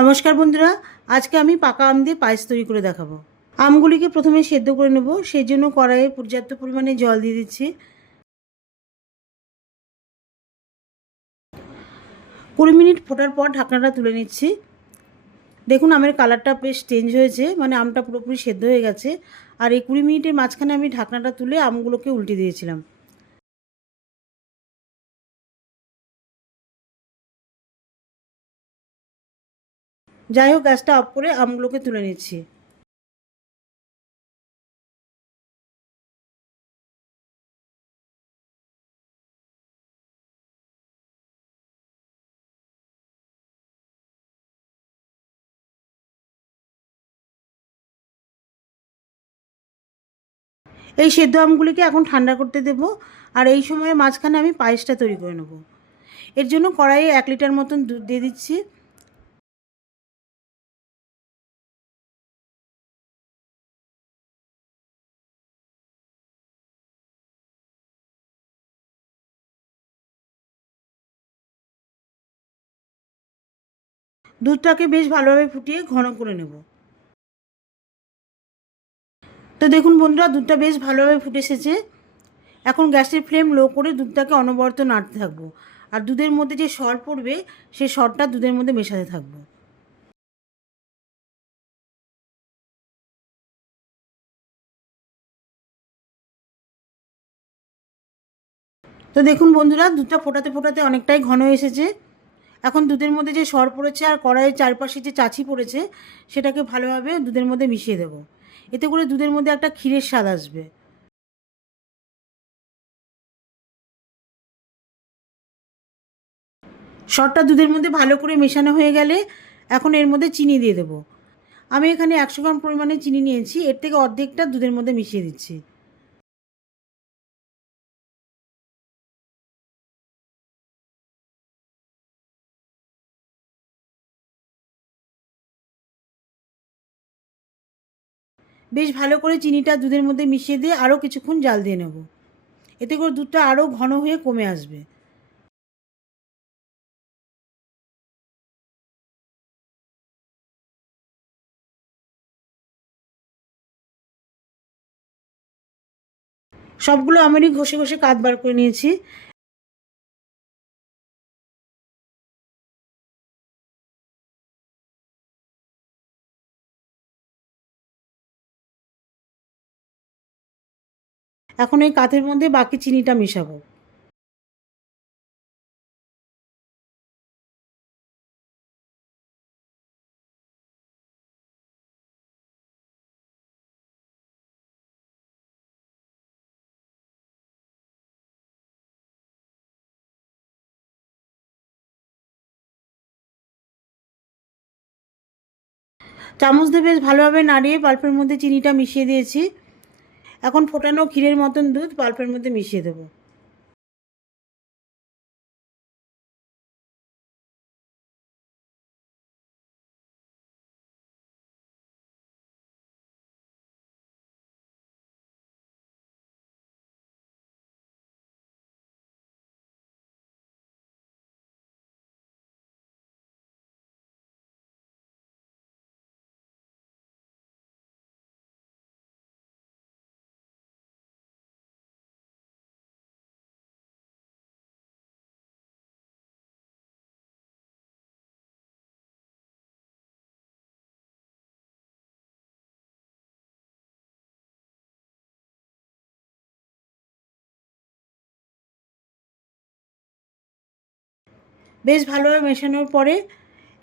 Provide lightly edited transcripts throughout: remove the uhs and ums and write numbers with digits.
নমস্কার বন্ধুরা, আজকে আমি পাকা আম দিয়ে পায়েস তৈরি করে দেখাবো। আমগুলিকে প্রথমে সেদ্ধ করে নেব। সেই জন্য কড়াইয়ে পর্যাপ্ত পরিমাণে জল দিয়ে দিচ্ছি। 20 মিনিট ফোটার পর ঢাকনাটা তুলে নিচ্ছি। দেখুন আমের কালারটা বেশ চেঞ্জ হয়েছে, মানে আমটা পুরোপুরি সেদ্ধ হয়ে গেছে। আর এই 20 মিনিটের মাঝখানে আমি ঢাকনাটা তুলে আমগুলোকে উল্টে দিয়েছিলাম। যাই হোক, গ্যাসটা অফ করে আমগুলোকে তুলে নিচ্ছি। এই সেদ্ধ আমগুলিকে এখন ঠান্ডা করতে দেব। আর এই সময় মাঝখানে আমি পায়েসটা তৈরি করে নেব। এর জন্য কড়াইয়ে 1 লিটার মতন দুধ দিয়ে দিচ্ছি। দুধটাকে বেশ ভালোভাবে ফুটিয়ে ঘন করে নেব। তো দেখুন বন্ধুরা, দুধটা বেশ ভালোভাবে ফুটে এসেছে। এখন গ্যাসের ফ্লেম লো করে দুধটাকে অনবরত নাড়তে থাকবো। আর দুধের মধ্যে যে সর পড়বে, সেই সরটা দুধের মধ্যে মেশাতে থাকবো। তো দেখুন বন্ধুরা, দুধটা ফোটাতে ফোটাতে অনেকটাই ঘন এসেছে। এখন দুধের মধ্যে যে সর পড়েছে আর কড়াইয়ের চারপাশে যে চাছি পড়েছে, সেটাকে ভালোভাবে দুধের মধ্যে মিশিয়ে দেবো। এতে করে দুধের মধ্যে একটা ক্ষীরের স্বাদ আসবে। সরটা দুধের মধ্যে ভালো করে মেশানো হয়ে গেলে এখন এর মধ্যে চিনি দিয়ে দেবো। আমি এখানে 100 গ্রাম পরিমাণে চিনি নিয়েছি, এর থেকে অর্ধেকটা দুধের মধ্যে মিশিয়ে দিচ্ছি। বেশ ভালো করে চিনিটা দুধের মধ্যে মিশিয়ে দিয়ে আরও কিছুক্ষণ জাল দিয়ে নেব। এতে করে দুধটা আরও ঘন হয়ে কমে আসবে। সবগুলো আমি ঘষে ঘষে কাত বার করে নিয়েছি। এখন এই কাতের মধ্যে বাকি চিনিটা মেশাবো। চামচ দিয়ে বেশ ভালোভাবে নাড়িয়ে পাল্পের মধ্যে চিনিটা মিশিয়ে দিয়েছি। এখন ফোটানো ক্ষীরের মতন দুধ পাল্পের মধ্যে মিশিয়ে দেবো। বেশ ভালোভাবে মেশানোর পরে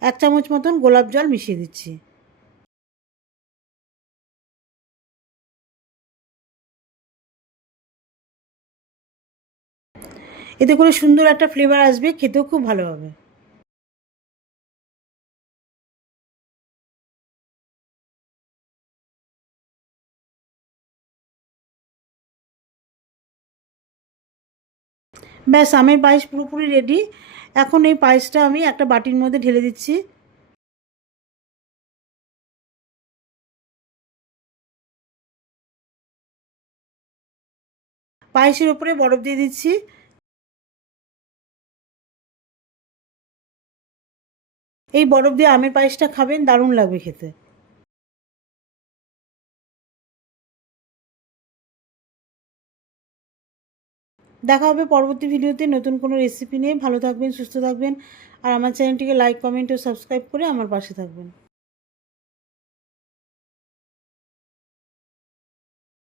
1 চামচ মতন গোলাপ জল মিশিয়ে দিচ্ছি। এতে করে সুন্দর একটা ফ্লেভার আসবে, খেতেও খুব ভালো হবে। ব্যাস, আমের পায়েস পুরোপুরি রেডি। এখন এই পায়েসটা আমি একটা বাটির মধ্যে ঢেলে দিচ্ছি। পায়েসের ওপরে বরফ দিয়ে দিচ্ছি। এই বরফ দিয়ে আমের পায়েসটা খাবেন, দারুণ লাগবে খেতে। দেখা হবে পরবর্তী ভিডিওতে নতুন কোনো রেসিপি নিয়ে। ভালো থাকবেন, সুস্থ থাকবেন, আর আমার চ্যানেলটিকে লাইক, কমেন্ট ও সাবস্ক্রাইব করে আমার পাশে থাকবেন।